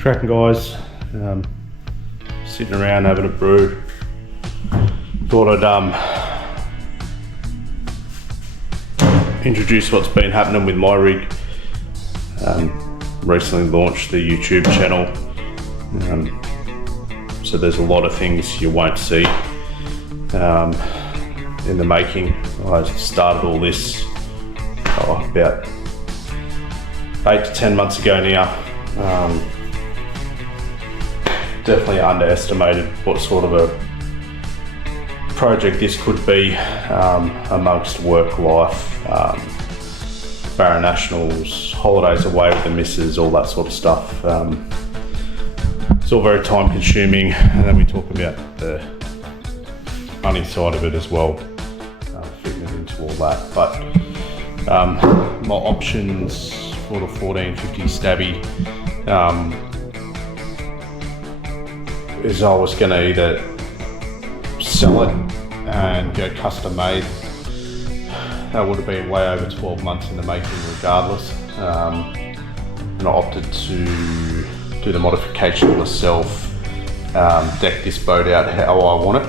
Cracking, guys. Sitting around having a brew. Thought I'd introduce what's been happening with my rig. Recently launched the YouTube channel, so there's a lot of things you won't see in the making. I started all this about 8 to 10 months ago now. Definitely underestimated what sort of a project this could be amongst work life, Barra Nationals, holidays away with the missus, all that sort of stuff. It's all very time consuming, and then we talk about the money side of it as well, fitting it into all that. But my options for the 1450 Stabby is I was going to either sell it and go custom made. That would have been way over 12 months in the making regardless, and I opted to do the modification myself, deck this boat out how I want it,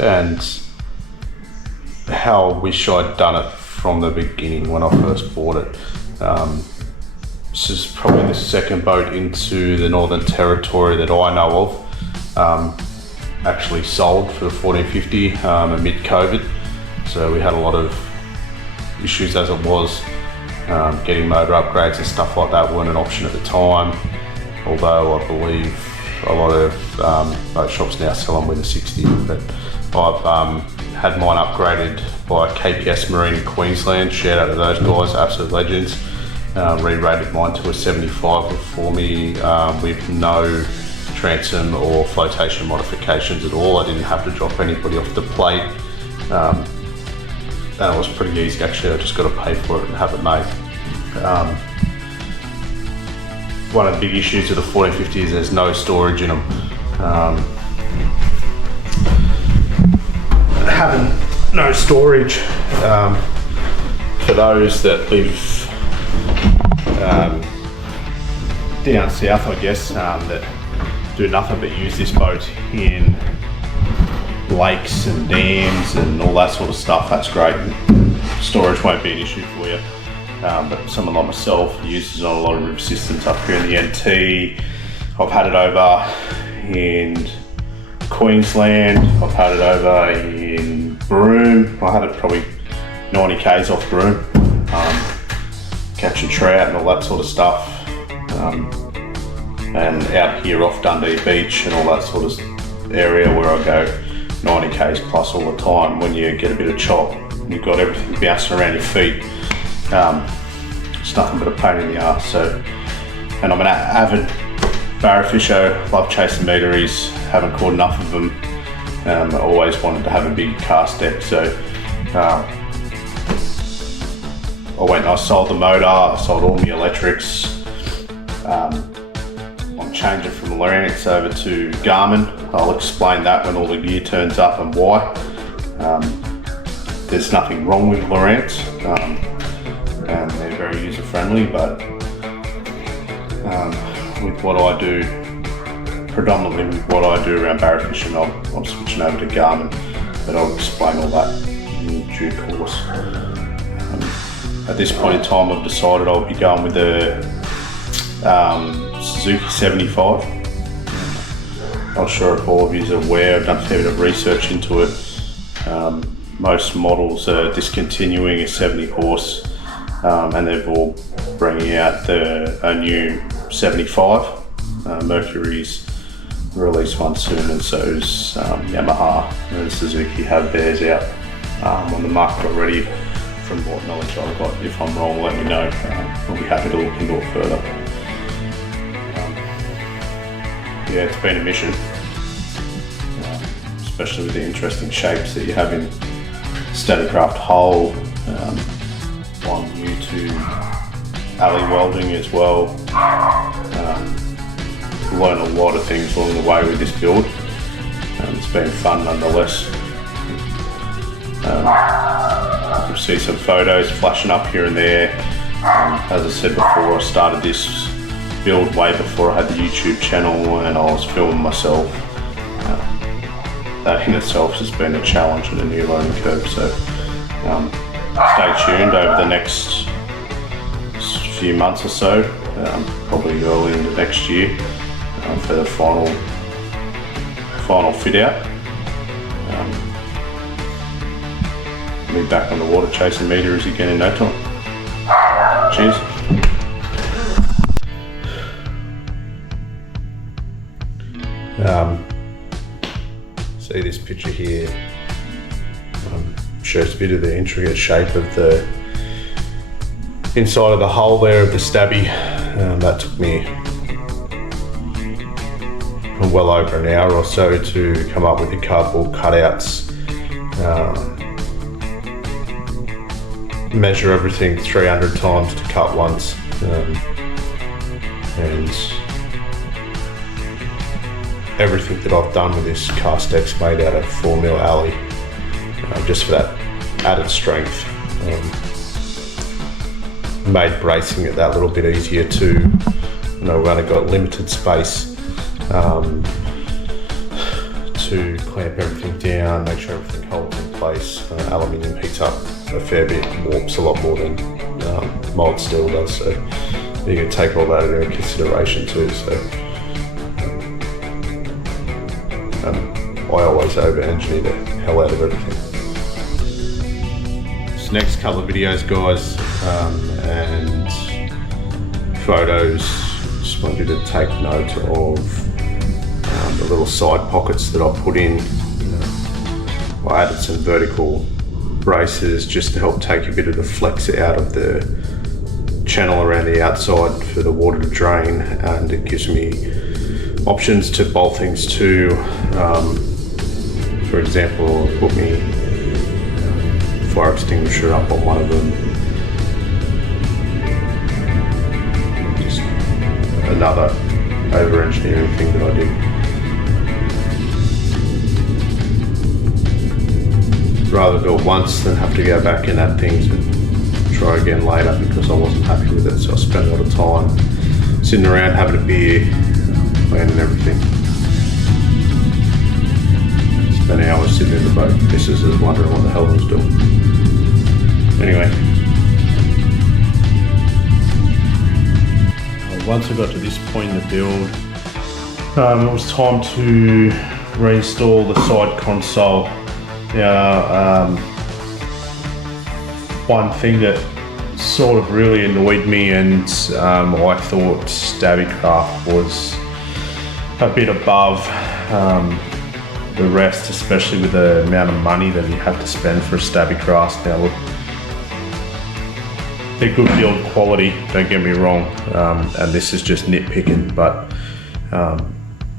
and how I wish I'd done it from the beginning when I first bought it. This is probably the second boat into the Northern Territory that I know of actually sold for the 1450 amid COVID. So we had a lot of issues as it was. Getting motor upgrades and stuff like that weren't an option at the time, although I believe a lot of boat shops now sell them with a 60, but I've had mine upgraded by KPS Marine in Queensland. Shout out to those guys, absolute legends. Re-rated mine to a 75 for me with no transom or flotation modifications at all. I didn't have to drop anybody off the plate. That was pretty easy actually. I just got to pay for it and have it made. One of the big issues with the 1450 is there's no storage in them. Having no storage, for those that live down south, I guess, that do nothing but use this boat in lakes and dams and all that sort of stuff, that's great. Storage won't be an issue for you. But someone like myself uses it on a lot of river systems up here in the NT. I've had it over in Queensland, I've had it over in Broome. I had it probably 90 k's off Broome, catching trout and all that sort of stuff. And out here off Dundee Beach and all that sort of area where I go 90 k's plus all the time. When you get a bit of chop, you've got everything bouncing around your feet. It's nothing but a pain in the arse. So, and I'm an avid barra fisher, love chasing meteries, haven't caught enough of them. I always wanted to have a big cast deck, so I sold the motor, I sold all the electrics. I'm changing from Lowrance over to Garmin. I'll explain that when all the gear turns up and why. There's nothing wrong with Lowrance, and they're very user friendly, but with what I do, predominantly with what I do around barra fishing, I'm switching over to Garmin, but I'll explain all that in due course. At this point in time, I've decided I'll be going with the Suzuki 75. Not sure if all of you are aware, I've done a fair bit of research into it. Most models are discontinuing a 70 horse, and they're all bringing out a new 75. Mercury's released one soon, and so's Yamaha and Suzuki have theirs out on the market already. From what knowledge I've got, if I'm wrong, let me know. I'll be happy to look into it further. Yeah, it's been a mission, especially with the interesting shapes that you have in STABICRAFT hull. One new to alley welding as well. Learned a lot of things along the way with this build. It's been fun nonetheless. You'll see some photos flashing up here and there. As I said before, I started this build way before I had the YouTube channel, and I was filming myself. That in itself has been a challenge and a new learning curve, so stay tuned over the next few months or so, probably early into next year, for the final fit out. I'll be back on the water chasing meteors again in no time. Cheers. See this picture here shows a bit of the intricate shape of the inside of the hull there of the stabby. That took me well over an hour or so to come up with the cardboard cutouts. Measure everything 300 times to cut once, and everything that I've done with this cast deck's made out of 4mm alley, just for that added strength. Made bracing it that little bit easier too. We've only got limited space to clamp everything down, make sure everything holds in place. Aluminium heats up a fair bit, warps a lot more than mild steel does, so you can take all that into consideration too. So I always over-engineer the hell out of everything. This next couple of videos, guys, and photos, just want you to take note of the little side pockets that I put in. I added some vertical braces just to help take a bit of the flex out of the channel around the outside for the water to drain, and it gives me options to bolt things to. For example, I put me fire extinguisher up on one of them. Just another over-engineering thing that I did. Rather do it once than have to go back and add things and try again later, because I wasn't happy with it. So I spent a lot of time sitting around having a beer, planning everything. Spent hours sitting in the boat, missus is wondering what the hell I was doing. Anyway, once I got to this point in the build, it was time to reinstall the side console. Now, one thing that sort of really annoyed me, and I thought STABICRAFT was a bit above the rest, especially with the amount of money that you have to spend for a STABICRAFT. Now look, they're good build quality, don't get me wrong, and this is just nitpicking, but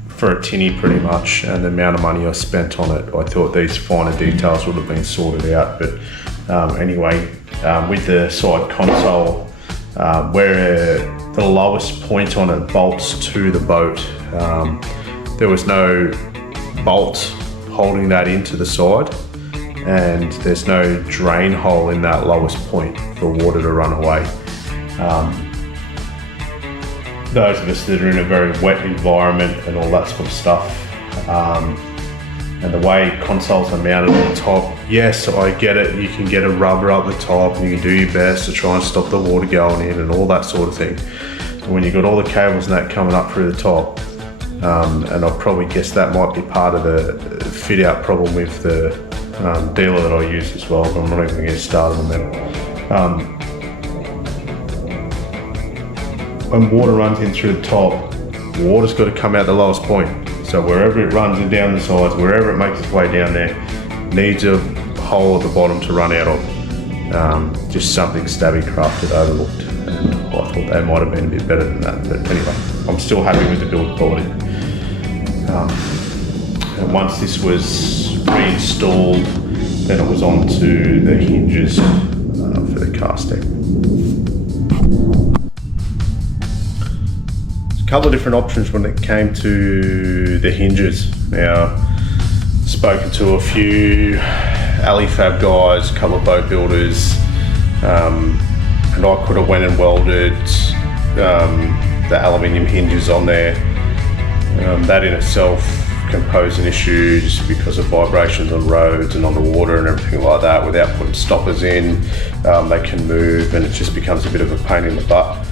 for a tinny pretty much, and the amount of money I spent on it, I thought these finer details would have been sorted out. But anyway, with the side console, where the lowest point on it bolts to the boat, there was no bolt holding that into the side, and there's no drain hole in that lowest point for water to run away. Those of us that are in a very wet environment and all that sort of stuff, and the way consoles are mounted on the top, yes, I get it, you can get a rubber up the top and you can do your best to try and stop the water going in and all that sort of thing. But when you've got all the cables and that coming up through the top, and I probably guess that might be part of the fit out problem with the dealer that I use as well, but I'm not even going to get started on that. When water runs in through the top, water's got to come out the lowest point. So wherever it runs in down the sides, wherever it makes its way down there, needs a hole at the bottom to run out of. Just something STABICRAFT had overlooked, and I thought they might have been a bit better than that. But anyway, I'm still happy with the build quality. And once this was reinstalled, then it was on to the hinges for the cast deck. A couple of different options when it came to the hinges. Now, spoken to a few alley fab guys, a couple of boat builders, and I could have went and welded the aluminium hinges on there. That in itself can pose an issue just because of vibrations on roads and on the water and everything like that. Without putting stoppers in, they can move and it just becomes a bit of a pain in the butt.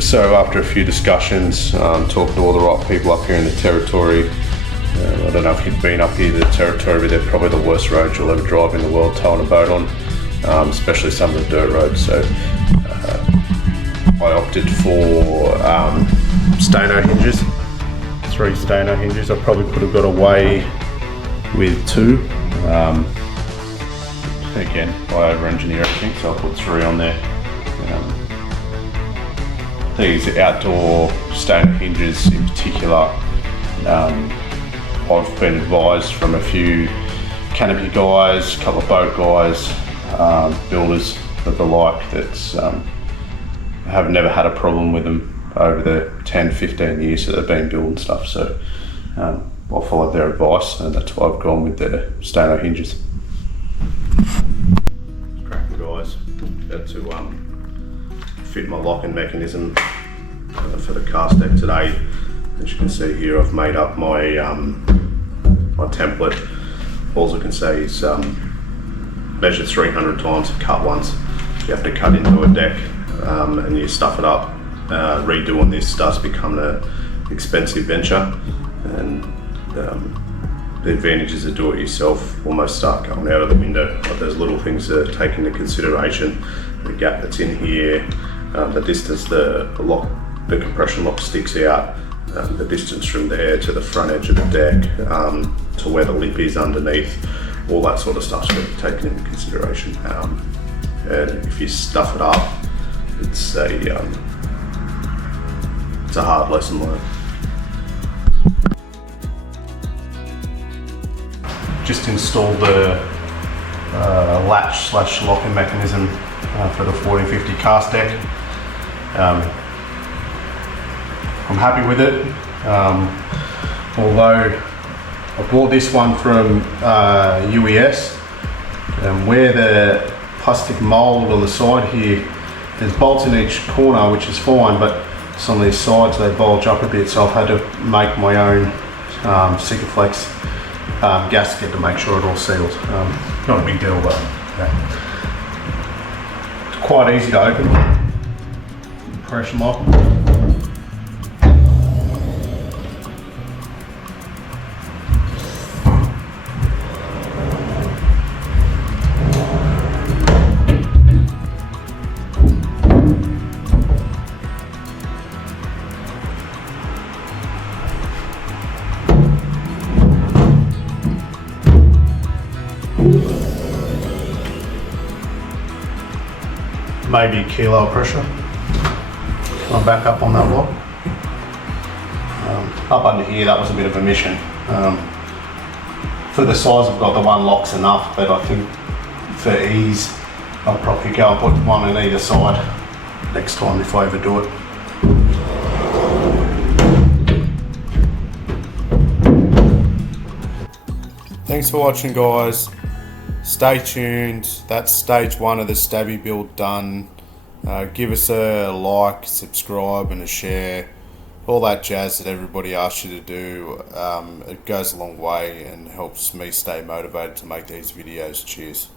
So after a few discussions, talking to all the right people up here in the territory, I don't know if you've been up here to the territory, but they're probably the worst roads you'll ever drive in the world towing a boat on, especially some of the dirt roads. So I opted for Stano hinges, 3 Stano hinges. I probably could have got away with 2. Again, I over-engineer everything, so I put 3 on there. These outdoor Stano hinges in particular, I've been advised from a few canopy guys, a couple of boat guys, builders of the like, that have never had a problem with them over the 10-15 years that they've been building stuff. So I followed their advice, and that's why I've gone with the Stano hinges. Cracking guys, about to fit my locking mechanism for the cast deck today. As you can see here, I've made up my my template. All I can say is measure 300 times, cut once. You have to cut into a deck and you stuff it up. Redoing this starts becoming an expensive venture, and the advantages of do it yourself almost start going out of the window. Like, there's little things that are taken into consideration. The gap that's in here, the distance the compression lock sticks out, the distance from there to the front edge of the deck, to where the lip is underneath, all that sort of stuff's got to be taken into consideration. And if you stuff it up, it's a hard lesson learned. Just installed the latch / locking mechanism for the 1450 cast deck. I'm happy with it, although I bought this one from UES, and where the plastic mould on the side here, there's bolts in each corner, which is fine, but some of these sides they bulge up a bit, so I've had to make my own Sikaflex gasket to make sure it all seals. Not a big deal, but yeah. It's quite easy to open. Pressure lock. Maybe a kilo of pressure. I'm back up on that lock. Up under here, that was a bit of a mission. For the size I've got, the one lock's enough, but I think for ease, I'll probably go and put one on either side next time if I ever do it. Thanks for watching, guys. Stay tuned. That's stage 1 of the Stabby build done. Give us a like, subscribe and a share. All that jazz that everybody asks you to do. It goes a long way and helps me stay motivated to make these videos. Cheers.